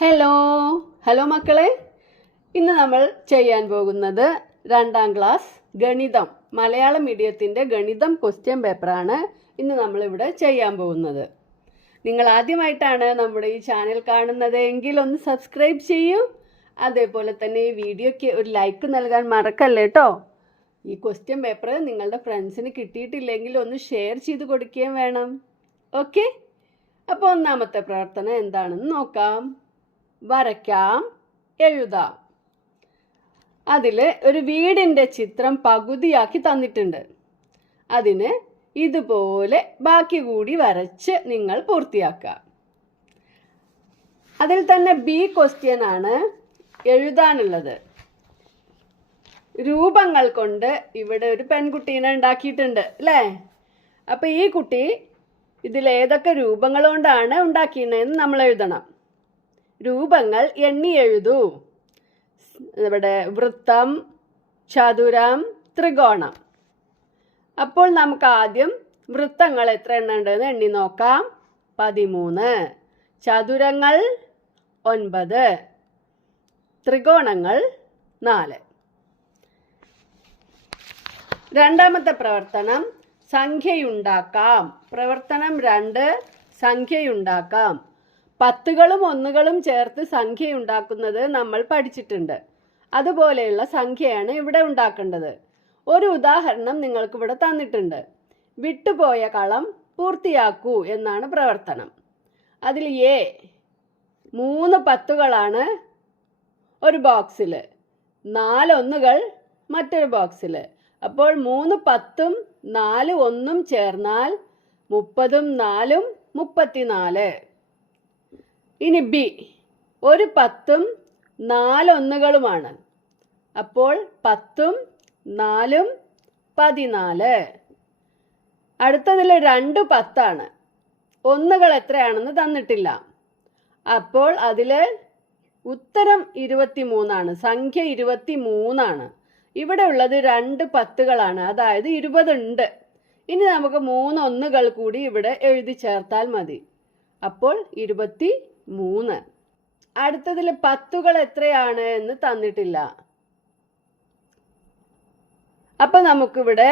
Hello hello മക്കളെ, ഇന്ന് നമ്മൾ ചെയ്യാൻ പോകുന്നത് 2ാം ക്ലാസ് ഗണിതം മലയാളം മീഡിയത്തിൻ്റെ ഗണിതം ക്വസ്റ്റ്യൻ പേപ്പറാണ് ഇന്ന് നമ്മളിവിടെ ചെയ്യാൻ പോകുന്നത്. നിങ്ങൾ ആദ്യമായിട്ടാണ് നമ്മുടെ ഈ ചാനൽ കാണുന്നത് എങ്കിൽ ഒന്ന് സബ്സ്ക്രൈബ് ചെയ്യൂ. അതേപോലെ തന്നെ ഈ വീഡിയോയ്ക്ക് ഒരു ലൈക്ക് നൽകാൻ മറക്കല്ലേ കേട്ടോ. ഈ ക്വസ്റ്റ്യൻ പേപ്പർ നിങ്ങളുടെ ഫ്രണ്ട്സിന് കിട്ടിയിട്ടില്ലെങ്കിൽ ഒന്ന് ഷെയർ ചെയ്ത് കൊടുക്കുകയും വേണം. ഓക്കെ, അപ്പോൾ ഒന്നാമത്തെ പ്രവർത്തനം എന്താണെന്ന് നോക്കാം. വരയ്ക്കാം, എഴുതാം. അതിൽ ഒരു വീടിൻ്റെ ചിത്രം പകുതിയാക്കി തന്നിട്ടുണ്ട്. അതിന് ഇതുപോലെ ബാക്കി കൂടി വരച്ച് നിങ്ങൾ പൂർത്തിയാക്കുക. അതിൽ തന്നെ ബി ക്വസ്റ്റ്യൻ ആണ് എഴുതാനുള്ളത്. രൂപങ്ങൾ കൊണ്ട് ഇവിടെ ഒരു പെൺകുട്ടീനെ ഉണ്ടാക്കിയിട്ടുണ്ട് അല്ലേ? അപ്പം ഈ കുട്ടി ഇതിലേതൊക്കെ രൂപങ്ങൾ കൊണ്ടാണ് ഉണ്ടാക്കിയതെന്ന് നമ്മൾ എഴുതണം. രൂപങ്ങൾ എണ്ണി എഴുതൂ. ഇവിടെ വൃത്തം, ചതുരം, ത്രികോണം. അപ്പോൾ നമുക്ക് ആദ്യം വൃത്തങ്ങൾ എത്ര എണ്ണം ഉണ്ടെന്ന് എണ്ണി നോക്കാം. 13. ചതുരങ്ങൾ 9. ത്രികോണങ്ങൾ 4. രണ്ടാമത്തെ പ്രവർത്തനം സംഖ്യയുണ്ടാക്കാം. പ്രവർത്തനം 2, സംഖ്യയുണ്ടാക്കാം. 10കളും 1കളും ചേർത്ത് സംഖ്യയുണ്ടാക്കുന്നത് നമ്മൾ പഠിച്ചിട്ടുണ്ട്. അതുപോലെയുള്ള സംഖ്യയാണ് ഇവിടെ ഉണ്ടാക്കേണ്ടത്. ഒരു ഉദാഹരണം നിങ്ങൾക്ക് ഇവിടെ തന്നിട്ടുണ്ട്. വിട്ടുപോയ കളം പൂർത്തിയാക്കൂ എന്നാണ് പ്രവർത്തനം. അതിൽ 3 10കളാണ് ഒരു ബോക്സിൽ, 4 1കൾ മറ്റൊരു ബോക്സിൽ. അപ്പോൾ 3 10ഉം 4 1ഉം ചേർന്നാൽ 30ഉം 4ഉം 34. ഇനി ബി, ഒരു 10ഉം 4 1കളുമാണ്. അപ്പോൾ 10ഉം 4ഉം 14. അടുത്തതിൽ 2 10ആണ്. 1കൾ എത്രയാണെന്ന് തന്നിട്ടില്ല. അപ്പോൾ അതിൽ ഉത്തരം 23ആണ്. സംഖ്യ 23ആണ്. ഇവിടെ ഉള്ളത് 2 10കളാണ്, അതായത് 20 ഉണ്ട്. ഇനി നമുക്ക് 3 1കൾ കൂടി ഇവിടെ എഴുതി ചേർത്താൽ മതി. അപ്പോൾ 23. അടുത്തതിൽ 10കൾ എത്രയാണ് എന്ന് തന്നിട്ടില്ല. അപ്പൊ നമുക്കിവിടെ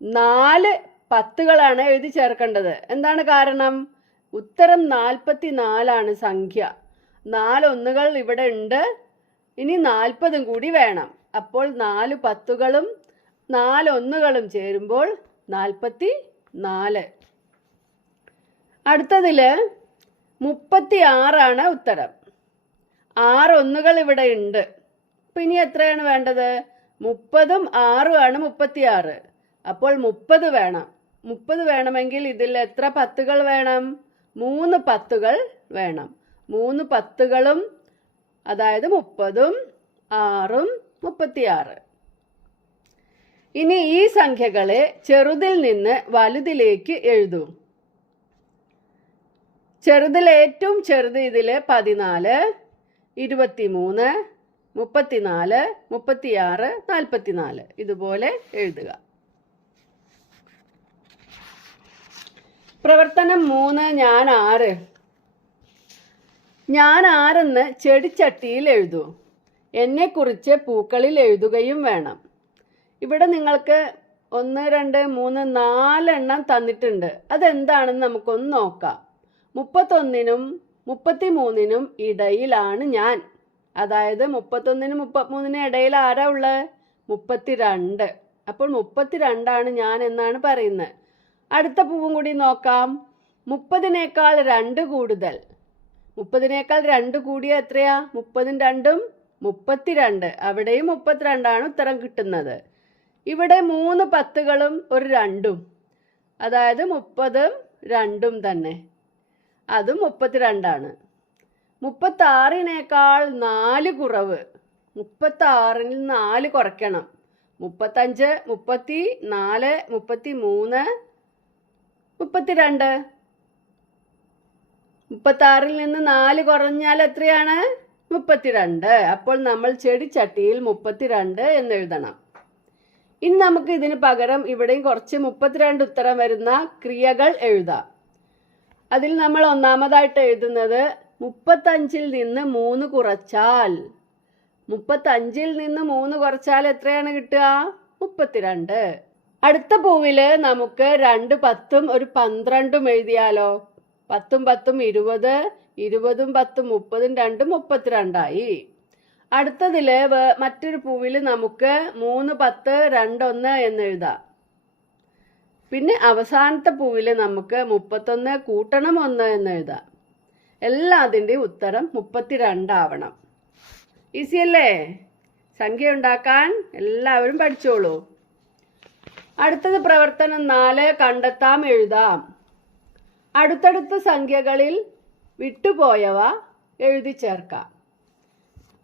4 10കളാണ് എഴുതി ചേർക്കേണ്ടത്. എന്താണ് കാരണം? ഉത്തരം 44ആണ് സംഖ്യ. 4 1കൾ ഇവിടെ ഉണ്ട്. ഇനി 40ഉം കൂടി വേണം. അപ്പോൾ 4 10കളും 4 1കളും ചേരുമ്പോൾ 44. അടുത്തതിൽ 36ആണ് ഉത്തരം. 6 1കൾ ഇവിടെ ഉണ്ട്. അപ്പം ഇനി എത്രയാണ് വേണ്ടത്? 30ഉം 6ഉം ആണ് 36. അപ്പോൾ 30 വേണം. 30 വേണമെങ്കിൽ ഇതിൽ എത്ര 10കൾ വേണം? 3 10കൾ വേണം. 3 10കളും അതായത് 30ഉം 6ഉം 36. ഇനി ഈ സംഖ്യകളെ ചെറുതിൽ നിന്ന് വലുതിലേക്ക് എഴുതൂ. ചെറുതിൽ ഏറ്റവും ചെറുത് ഇതിൽ 14, 23, 34, 36, 44 ഇതുപോലെ എഴുതുക. പ്രവർത്തനം 3, ഞാൻ ആര്. ഞാൻ ആരെന്ന് ചെടിച്ചട്ടിയിൽ എഴുതൂ. എന്നെക്കുറിച്ച് പൂക്കളിൽ എഴുതുകയും വേണം. ഇവിടെ നിങ്ങൾക്ക് 1 2 3 4 എണ്ണം തന്നിട്ടുണ്ട്. അതെന്താണെന്ന് നമുക്കൊന്ന് നോക്കാം. 31നും 33നും ഇടയിലാണ് ഞാൻ. അതായത് 31നും 33നും ഇടയിൽ ആരാ ഉള്ളത്? 32. അപ്പോൾ 32ആണ് ഞാൻ എന്നാണ് പറയുന്നത്. അടുത്ത പൂവും കൂടി നോക്കാം. 30നേക്കാൾ 2 കൂടുതൽ. 30നേക്കാൾ 2 കൂടിയ എത്രയാ? 30ഉം 2ഉം 32. അവിടെയും 32ആണ് ഉത്തരം കിട്ടുന്നത്. ഇവിടെ 3 10കളും ഒരു 2ഉം, അതായത് 30ഉം 2ഉം തന്നെ. അതും 32ആണ്. 36നേക്കാൾ 4 കുറവ്. 36ൽ 4 കുറയ്ക്കണം. 35, 34, 33, 32. 36ൽ നിന്ന് 4 കുറഞ്ഞാൽ എത്രയാണ്? 32. അപ്പോൾ നമ്മൾ ചെടിച്ചട്ടിയിൽ 32 എന്നെഴുതണം. ഇനി നമുക്ക് ഇതിന് പകരം ഇവിടെയും കുറച്ച് 32 ഉത്തരം വരുന്ന ക്രിയകൾ എഴുതാം. അതിൽ നമ്മൾ ഒന്നാമതായിട്ട് എഴുതുന്നത് 35-ൽ നിന്ന് 3 കുറച്ചാൽ 35-ൽ നിന്ന് 3 കുറച്ചാൽ എത്രയാണ് കിട്ടുക? 32. അടുത്ത പൂവിൽ നമുക്ക് 2 10ഉം ഒരു 12ഉം എഴുതിയാലോ? 10ഉം 10ഉം 20, 20ഉം 10ഉം 30ഉം 2 32ആയി. അടുത്തതിൽ മറ്റൊരു പൂവിൽ നമുക്ക് 3 10 2 1 എന്ന് എഴുതാം. പിന്നെ അവസാനത്തെ പൂവിൽ നമുക്ക് 31 കൂട്ടണം 1 എന്ന് എഴുതാം. എല്ലാത്തിൻ്റെയും ഉത്തരം 32 ആവണം. ഈസി അല്ലേ? സംഖ്യ ഉണ്ടാക്കാൻ എല്ലാവരും പഠിച്ചോളൂ. അടുത്തത് പ്രവർത്തനം 4, കണ്ടെത്താം എഴുതാം. അടുത്തടുത്ത സംഖ്യകളിൽ വിട്ടുപോയവ എഴുതി ചേർക്കാം.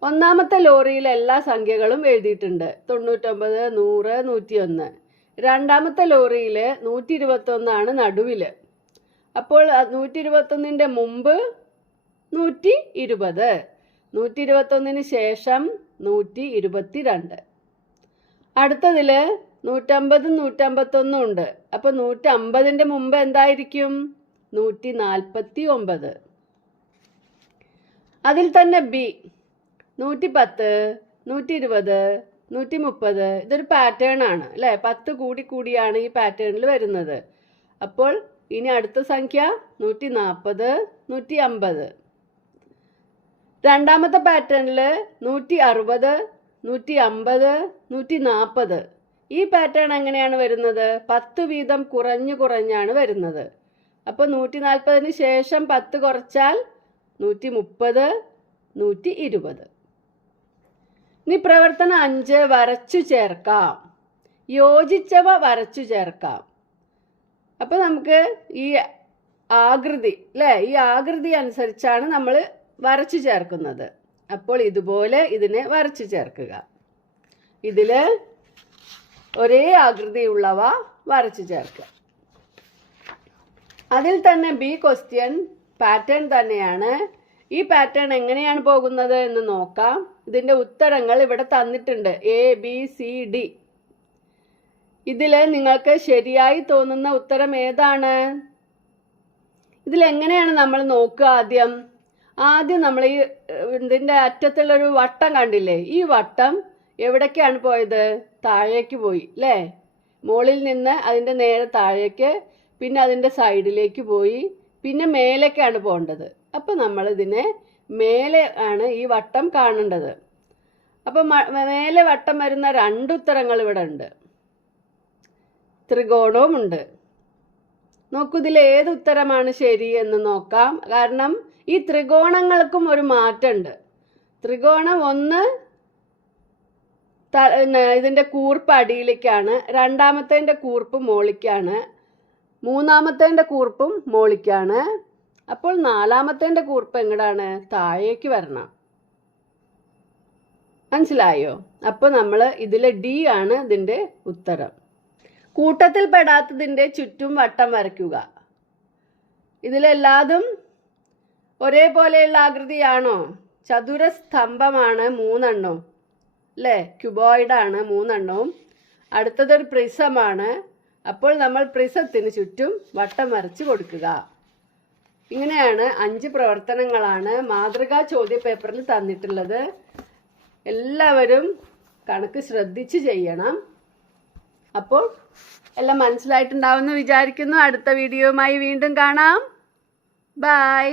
ഒന്നാമത്തെ ലോറിയിൽ എല്ലാ സംഖ്യകളും എഴുതിയിട്ടുണ്ട്. 99, 100, 101. രണ്ടാമത്തെ ലോറിയിൽ 121 നടുവിൽ. അപ്പോൾ 121ൻ്റെ മുമ്പ് 120, 121 ശേഷം 122. അടുത്തതിൽ 150, 151 ഉണ്ട്. അപ്പോൾ 150ൻ്റെ മുമ്പ് എന്തായിരിക്കും? 149. അതിൽ തന്നെ ബി 110, 120, 130. ഇതൊരു പാറ്റേൺ ആണ് അല്ലേ? 10 കൂടിയാണ് ഈ പാറ്റേണിൽ വരുന്നത്. അപ്പോൾ ഇനി അടുത്ത സംഖ്യ 140, 150. രണ്ടാമത്തെ പാറ്റേണിൽ 160, 150, 140. ഈ പാറ്റേൺ എങ്ങനെയാണ് വരുന്നത്? 10 വീതം കുറഞ്ഞാണ് വരുന്നത്. അപ്പോൾ 140ന് ശേഷം 10 കുറച്ചാൽ 130, 120. ഇനി പ്രവർത്തനം 5, വരച്ചു ചേർക്കാം. യോജിച്ചവ വരച്ചു ചേർക്കാം. അപ്പോൾ നമുക്ക് ഈ ആകൃതി അല്ലേ? ഈ ആകൃതി അനുസരിച്ചാണ് നമ്മൾ വരച്ചു ചേർക്കുന്നത്. അപ്പോൾ ഇതുപോലെ ഇതിനെ വരച്ചു ചേർക്കുക. ഇതിൽ ഒരേ ആകൃതിയുള്ളവ വരച്ചു ചേർക്കുക. അതിൽ തന്നെ ബി ക്വസ്റ്റ്യൻ പാറ്റേൺ തന്നെയാണ്. ഈ പാറ്റേൺ എങ്ങനെയാണ് പോകുന്നത് എന്ന് നോക്കാം. ഇതിൻ്റെ ഉത്തരങ്ങൾ ഇവിടെ തന്നിട്ടുണ്ട്. A, B, C, D. ഇതിൽ നിങ്ങൾക്ക് ശരിയായി തോന്നുന്ന ഉത്തരം ഏതാണ്? ഇതിലെങ്ങനെയാണ് നമ്മൾ നോക്കുക? ആദ്യം നമ്മൾ ഈ ഇതിൻ്റെ അറ്റത്തുള്ളൊരു വട്ടം കണ്ടില്ലേ? ഈ വട്ടം എവിടേക്കാണ് പോയത്? താഴേക്ക് പോയി അല്ലേ? മുകളിൽ നിന്ന് അതിൻ്റെ നേരെ താഴേക്ക്, പിന്നെ അതിൻ്റെ സൈഡിലേക്ക് പോയി, പിന്നെ മേലേക്കാണ് പോകേണ്ടത്. അപ്പം നമ്മളിതിനെ മേലെ ആണ് ഈ വട്ടം കാണേണ്ടത്. അപ്പം മേലെ വട്ടം വരുന്ന 2 ഉത്തരങ്ങൾ ഇവിടെ ഉണ്ട്. ത്രികോണവും ഉണ്ട്. നോക്കൂ, ഇതിൽ ഏത് ഉത്തരമാണ് ശരി എന്ന് നോക്കാം. കാരണം ഈ ത്രികോണങ്ങൾക്കും ഒരു മാറ്റമുണ്ട്. ത്രികോണം ഒന്ന് ഇതിൻ്റെ കൂർപ്പ് അടിയിലേക്കാണ്, രണ്ടാമത്തേൻ്റെ കൂർപ്പ് മോളിക്കാണ്, മൂന്നാമത്തേൻ്റെ കൂർപ്പും മോളിക്കാണ്. അപ്പോൾ നാലാമത്തേൻ്റെ കൂർപ്പ് എങ്ങടാണ്? താഴേക്ക് വരണം. മനസ്സിലായോ? അപ്പോൾ നമ്മൾ ഇതിൽ ഡി ആണ് ഇതിൻ്റെ ഉത്തരം. കൂട്ടത്തിൽ പെടാത്തതിൻ്റെ ചുറ്റും വട്ടം വരയ്ക്കുക. ഇതിലെല്ലാതും ഒരേപോലെയുള്ള ആകൃതിയാണോ? ചതുരസ്തംഭമാണ് 3 എണ്ണവും അല്ലേ? ക്യൂബോയിഡാണ് 3 എണ്ണവും. അടുത്തതൊരു പ്രിസമാണ്. അപ്പോൾ നമ്മൾ പ്രിസത്തിന് ചുറ്റും വട്ടം വരച്ച് കൊടുക്കുക. ഇങ്ങനെയാണ് 5 പ്രവർത്തനങ്ങളാണ് മാതൃകാ ചോദ്യപേപ്പറിൽ തന്നിട്ടുള്ളത്. എല്ലാവരും കണക്ക് ശ്രദ്ധിച്ച് ചെയ്യണം. അപ്പോൾ എല്ലാം മനസ്സിലായിട്ടുണ്ടാവുമെന്ന് വിചാരിക്കുന്നു. അടുത്ത വീഡിയോയുമായി വീണ്ടും കാണാം. ബൈ.